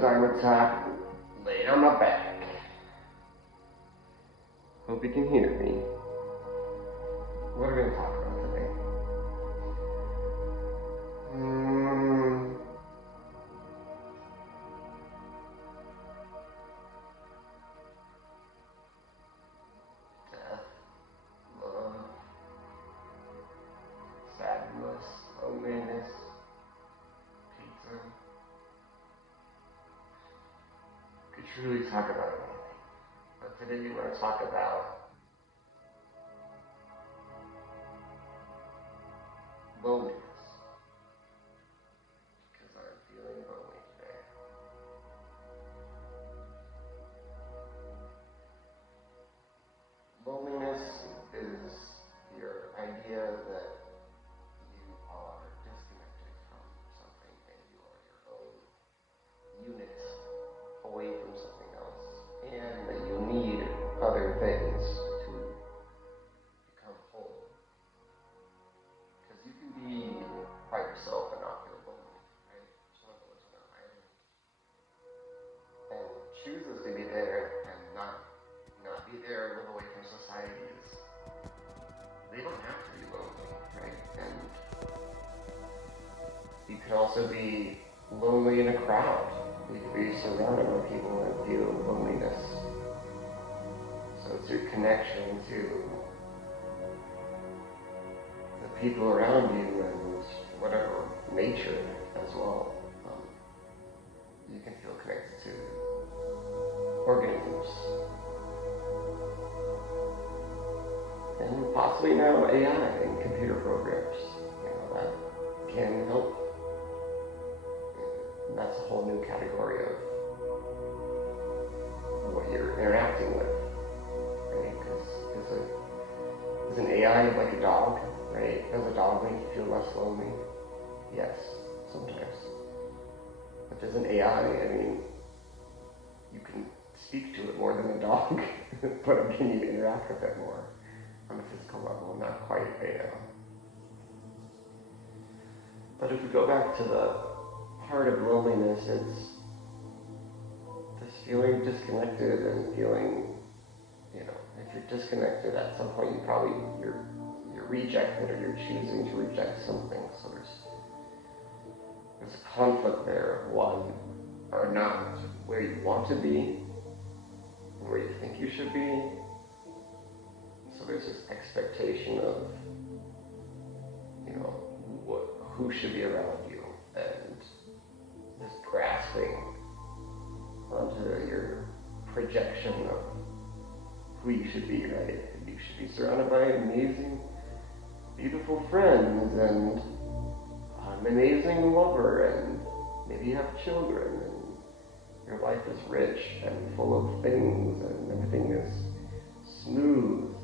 timer tap, lay on my back. Hope you can hear me. What are we going to talk about today? Death, love, sadness, loneliness, pizza. Could truly talk about anything. But today we want to talk about loneliness. Because I'm feeling lonely today. Loneliness is your idea that you are disconnected from something and you are your own unit away from something else, and that you need other things to become whole. Because you can be by yourself and not feel lonely, right? Someone who lives on an island and chooses to be there and not be there, live away from societies. They don't have to be lonely, right? And you could also be lonely in a crowd. You could be surrounded by people and feel loneliness. So it's your connection to the people around you and whatever nature as well. You can feel connected to organisms. And possibly now AI and computer programs, that can help. And that's a whole new category of what you're interacting with, right? Because is an AI like a dog, right? Does a dog make you feel less lonely? Yes, sometimes. But does an AI, you can speak to it more than a dog, but can you interact with it more on a physical level? Not quite, But if we go back to the heart of loneliness, it's this feeling disconnected and feeling, if you're disconnected at some point, you're rejected, or you're choosing to reject something. So there's a conflict there of one, or not where you want to be, and where you think you should be. So there's this expectation of, who should be around you, and this grasping onto your projection of who you should be, right? You should be surrounded by amazing, beautiful friends, and an amazing lover, and maybe you have children, and your life is rich and full of things, and everything is smooth.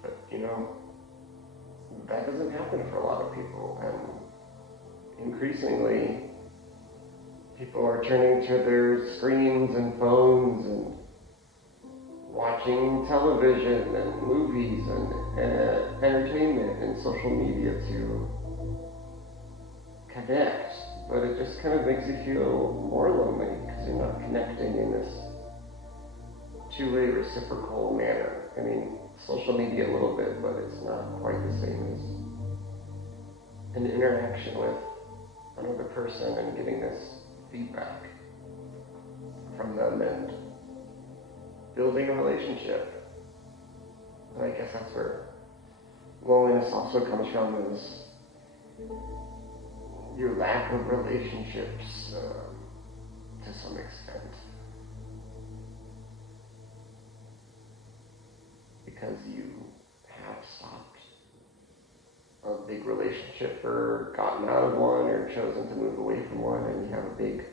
But, that doesn't happen for a lot of people, and increasingly, people are turning to their screens and phones and watching television and movies and entertainment and social media to connect, but it just kind of makes you feel more lonely because you're not connecting in this two-way reciprocal manner. Social media a little bit, but it's not quite the same as an interaction with another person and getting this feedback from them and building a relationship. And I guess that's where loneliness also comes from, is your lack of relationships to some extent. Because you have stopped a big relationship, or gotten out of one, or chosen to move away from one, and you have a big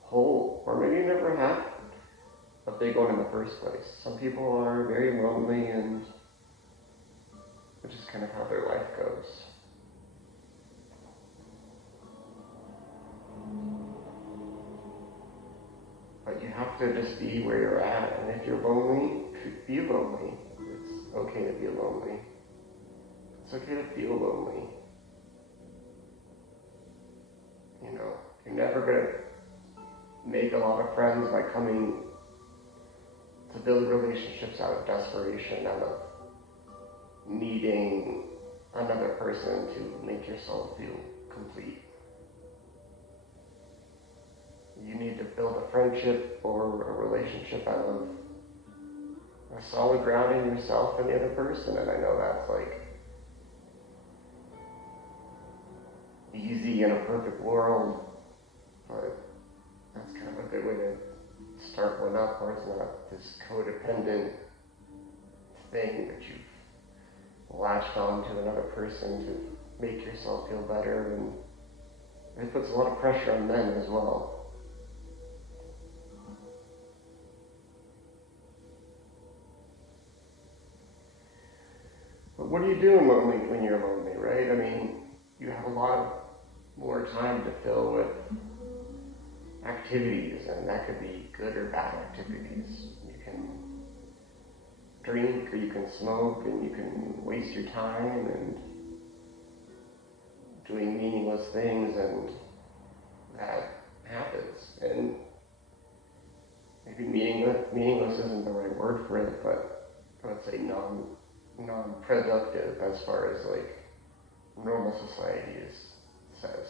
hole, or maybe you never had a big one in the first place. Some people are very lonely, and which is kind of how their life goes. But you have to just be where you're at, and if you're lonely, be lonely. It's okay to be lonely. It's okay to feel lonely. You're never going to make a lot of friends by coming to build relationships out of desperation, out of needing another person to make yourself feel complete. You need to build a friendship or a relationship out of a solid ground in yourself and the other person, and I know that's like easy in a perfect world, but that's kind of a good way to start one up, where it's not this codependent thing that you've latched on to another person to make yourself feel better, and it puts a lot of pressure on men as well. But what are you doing when you're lonely, right? I mean, you have a lot more time to fill with activities, and that could be good or bad activities. You can drink, or you can smoke, and you can waste your time and doing meaningless things, and that happens. And maybe meaningless isn't the right word for it, but I would say non-productive as far as like normal society says.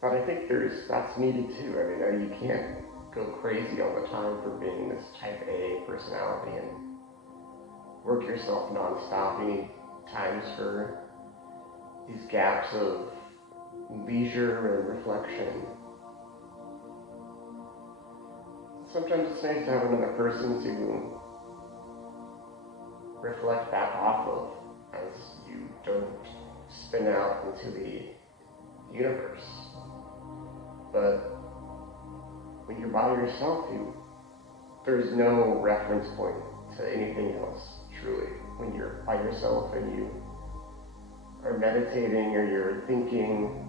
But I think that's needed too. I mean, you can't go crazy all the time for being this type A personality and work yourself nonstop. You need times for these gaps of leisure and reflection. Sometimes it's nice to have another person to reflect back off of, as you don't spin out into the universe. But when you're by yourself, there's no reference point to anything else, truly. When you're by yourself and you are meditating or you're thinking,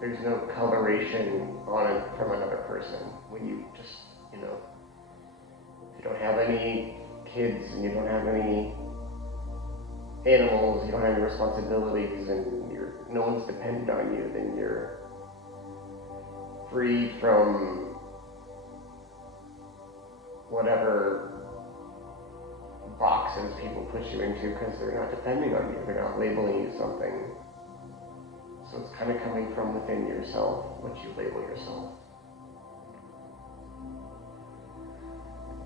there's no coloration on it from another person. When you just, if you don't have any kids and you don't have any animals, you don't have any responsibilities, and no one's dependent on you, then you're free from whatever boxes people put you into, because they're not depending on you, they're not labeling you something. So it's kind of coming from within yourself, what you label yourself.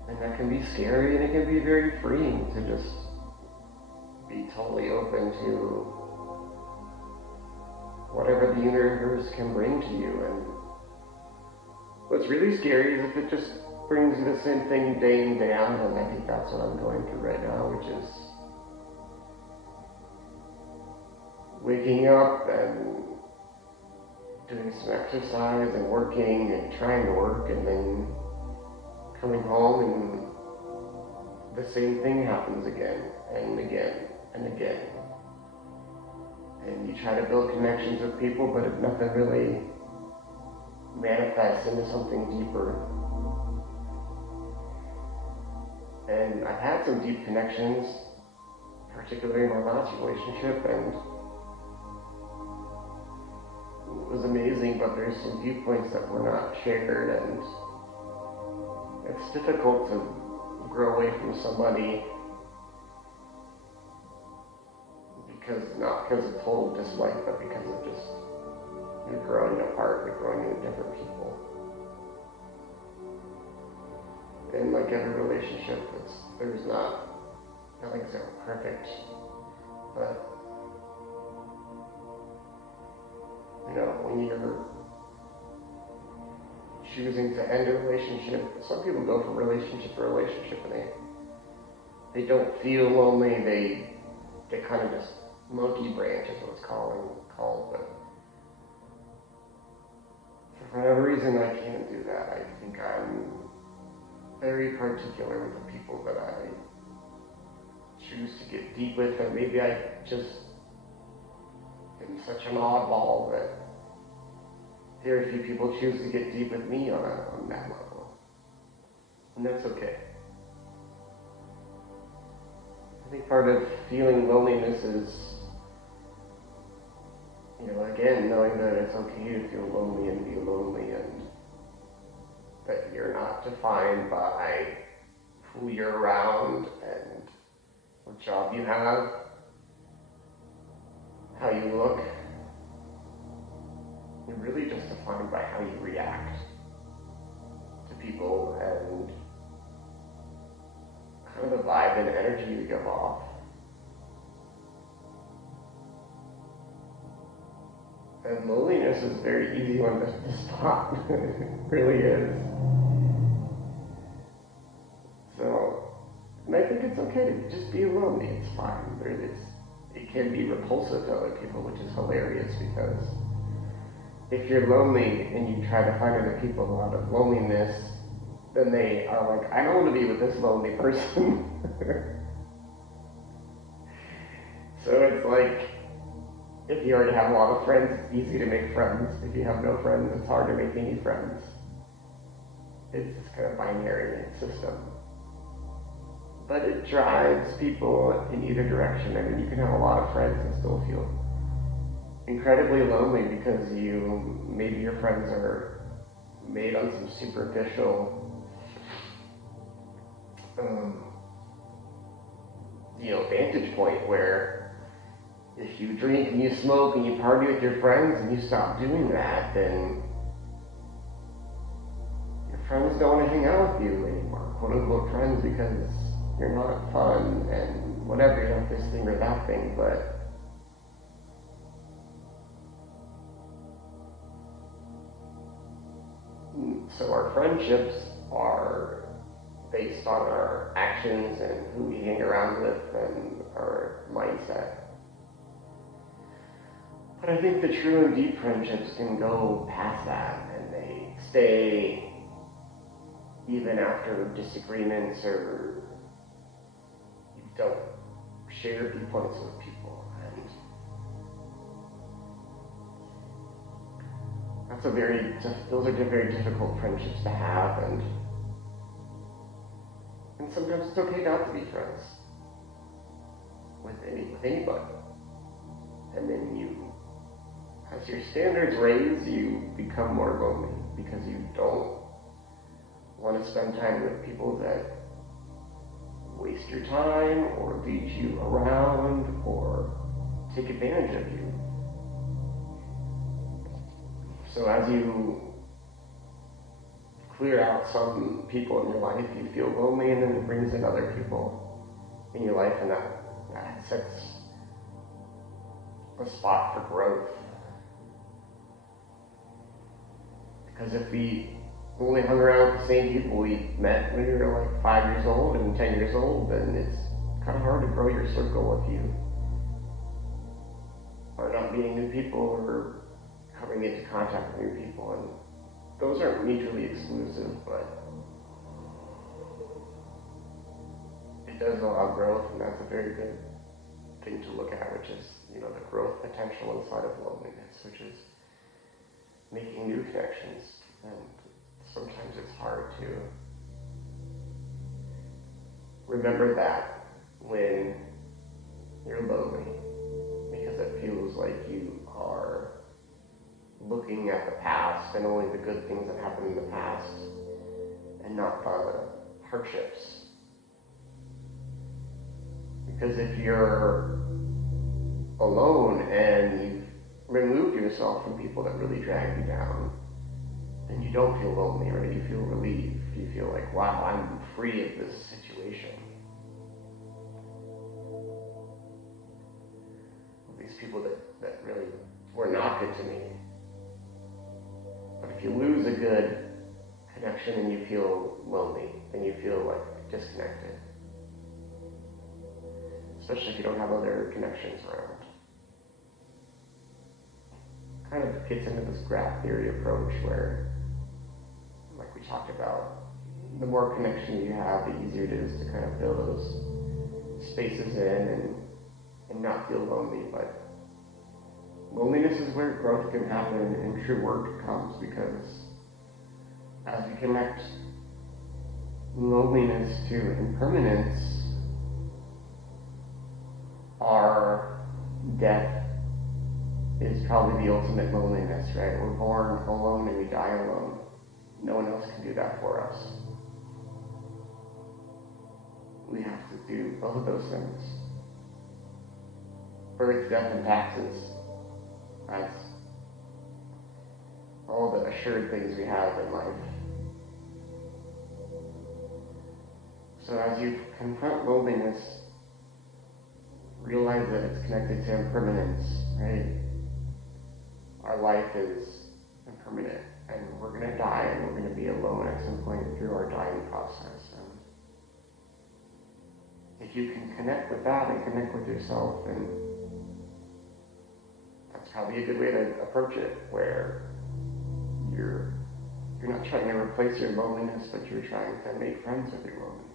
And that can be scary, and it can be very freeing to just be totally open to whatever the universe can bring to you. And what's really scary is if it just brings you the same thing day in, day out, and I think that's what I'm going through right now, which is waking up and doing some exercise and working and trying to work, and then coming home and the same thing happens again and again and again. And you try to build connections with people, but if nothing really manifests into something deeper. And I've had some deep connections, particularly in my last relationship, and it was amazing, but there's some viewpoints that were not shared, and it's difficult to grow away from somebody not because of total dislike, but because of just you're growing apart, you're growing into different people. And like every relationship, nothing's ever perfect, but when you're choosing to end a relationship, some people go from relationship to relationship and they don't feel lonely, they kind of just monkey branch is what it's called, but for whatever reason I can't do that. I think I'm very particular with the people that I choose to get deep with, and maybe I just am such an oddball that very few people choose to get deep with me on that level, and that's okay. I think part of feeling loneliness is, again, knowing that it's okay to feel lonely and be lonely, and defined by who you're around and what job you have, how you look. You're really just defined by how you react to people and kind of the vibe and energy you give off. And loneliness is a very easy one to spot. It really is. So, and I think it's okay to just be lonely. It's fine. It can be repulsive to other people, which is hilarious, because if you're lonely and you try to find other people out of loneliness, then they are like, I don't want to be with this lonely person. So it's like, if you already have a lot of friends, it's easy to make friends. If you have no friends, it's hard to make any friends. It's this kind of binary system. But it drives people in either direction. I mean, you can have a lot of friends and still feel incredibly lonely because maybe your friends are made on some superficial, vantage point where if you drink and you smoke and you party with your friends and you stop doing that, then your friends don't want to hang out with you anymore, quote unquote friends, because you're not fun and whatever, you're not this thing or that thing. But so our friendships are based on our actions and who we hang around with and our mindset. But I think the true and deep friendships can go past that, and they stay even after disagreements or you don't share viewpoints with people. And those are very difficult friendships to have, and sometimes it's okay not to be friends with anybody. And then as your standards raise, you become more lonely because you don't want to spend time with people that waste your time or lead you around or take advantage of you. So as you clear out some people in your life, you feel lonely, and then it brings in other people in your life, and that sets a spot for growth. Because if we only hung around with the same people we met when we were like 5 years old and 10 years old, then it's kind of hard to grow your circle if you are not meeting new people or coming into contact with new people. And those aren't mutually exclusive, but it does allow growth, and that's a very good thing to look at, which is, the growth potential inside of loneliness, which is making new connections. And sometimes it's hard to remember that when you're lonely, because it feels like you are looking at the past and only the good things that happened in the past and not the hardships. Because if you're alone and you've removed yourself from people that really drag you down, then you don't feel lonely, right? You feel relieved. You feel like, wow, I'm free of this situation. These people that really were not good to me. But if you lose a good connection and you feel lonely, then you feel like disconnected. Especially if you don't have other connections around. Kind of gets into this graph theory approach where, like we talked about, the more connection you have, the easier it is to kind of fill those spaces in and not feel lonely. But loneliness is where growth can happen and true work comes, because as we connect loneliness to impermanence, our death is probably the ultimate loneliness, right? We're born alone and we die alone. No one else can do that for us. we have to do both of those things. Birth, death, and taxes. That's all the assured things we have in life. So as you confront loneliness, realize that it's connected to impermanence, right? Our life is impermanent, and we're going to die, and we're going to be alone at some point through our dying process. And if you can connect with that and connect with yourself, then that's probably a good way to approach it, where you're not trying to replace your loneliness, but you're trying to make friends with your loneliness.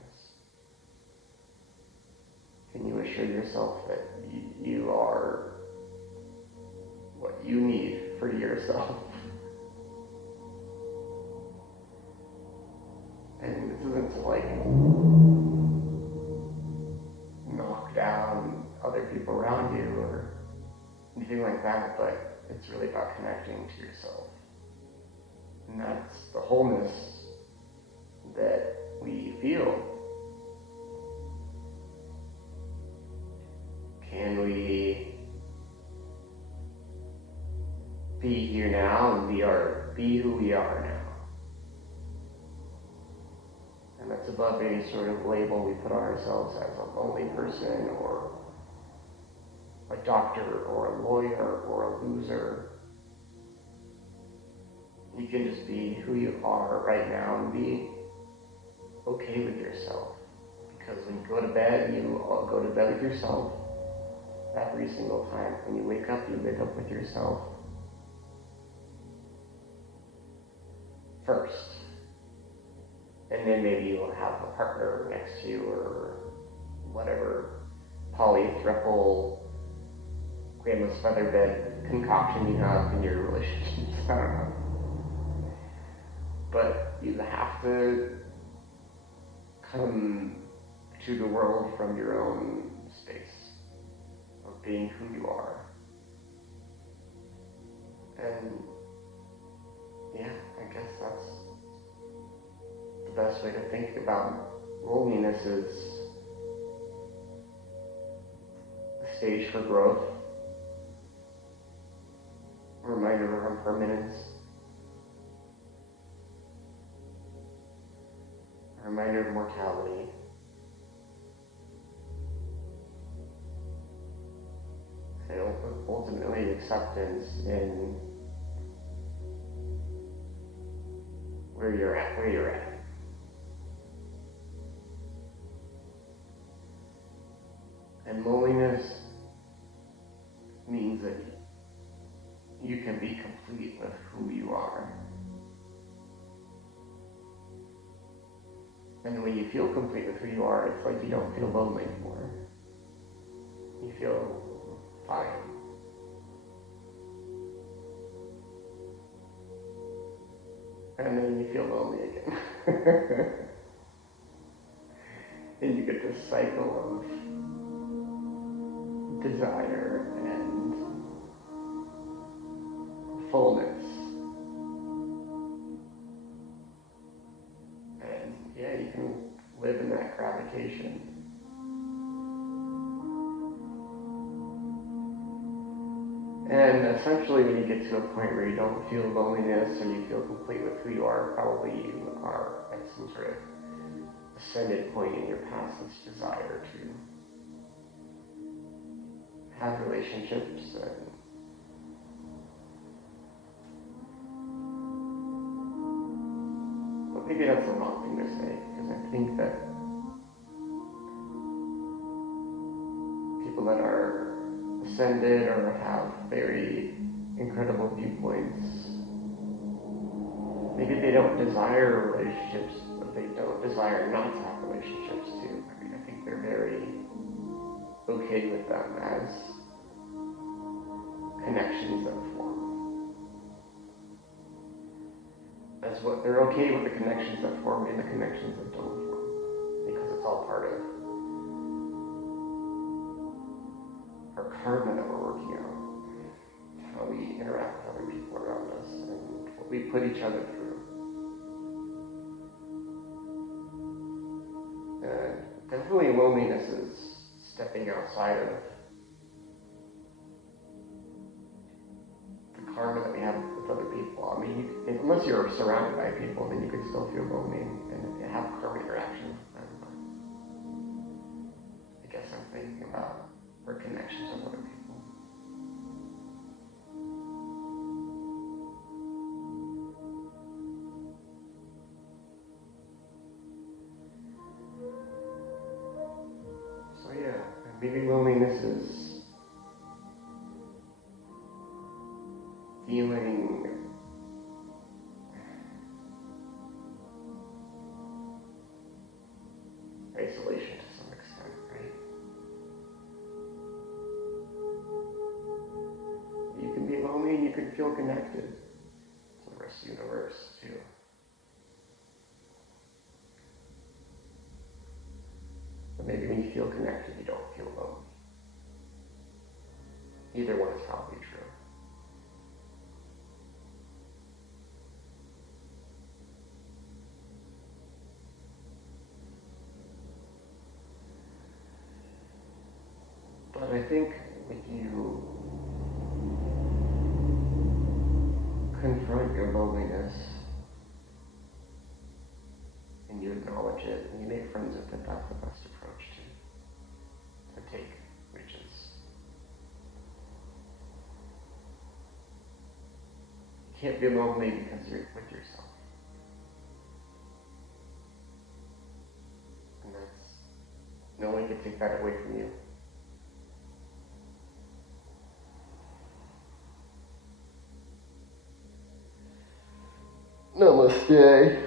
Can you assure yourself that you are what you need for yourself? And this isn't to like knock down other people around you or anything like that, but it's really about connecting to yourself. And that's the wholeness that we feel. Can we be here now and be who we are now? And that's above any sort of label we put on ourselves as a lonely person or a doctor or a lawyer or a loser. You can just be who you are right now and be okay with yourself. Because when you go to bed, you all go to bed with yourself every single time. When you wake up, you wake up with yourself first. And then maybe you'll have a partner next to you or whatever polytriple grandma's featherbed concoction you have in your relationships. I don't know. But you have to come to the world from your own space of being who you are. And yeah, I guess that's the best way to think about loneliness is a stage for growth, a reminder of impermanence, a reminder of mortality, and ultimately acceptance in where you're at. And loneliness means that you can be complete with who you are. And when you feel complete with who you are, it's like you don't feel lonely anymore. You feel fine. And then you feel lonely again. And you get this cycle of desire and fullness. And yeah, you can live in that gravitation. And essentially when you get to a point where you don't feel loneliness or you feel complete with who you are, probably you are at some sort of ascended point in your past, this desire to have relationships and but maybe that's the wrong thing to say, because I think that people that are ascended or have very incredible viewpoints, maybe they don't desire relationships, but they don't desire not to have relationships too. I mean, I think they're very okay with them as connections that form. They're okay with the connections that form and the connections that don't form, because it's all part of our karma that we're working out, how we interact with other people around us, and what we put each other through. Definitely outside of the karma that we have with other people. I mean, unless you're surrounded by people, then you could still feel lonely and have karma interactions with them. But I guess I'm thinking about our connections with other people. So yeah, maybe loneliness is feeling isolation to some extent, right? You can be lonely and you can feel connected to the rest of the universe too. But maybe when you feel connected, you don't feel lonely. Either one is probably true. But I think if you confront your loneliness and you acknowledge it and you make friends with it, that's the best approach to take, which is you can't be lonely because you're with yourself. And that's no one can take that away from you. Namaste.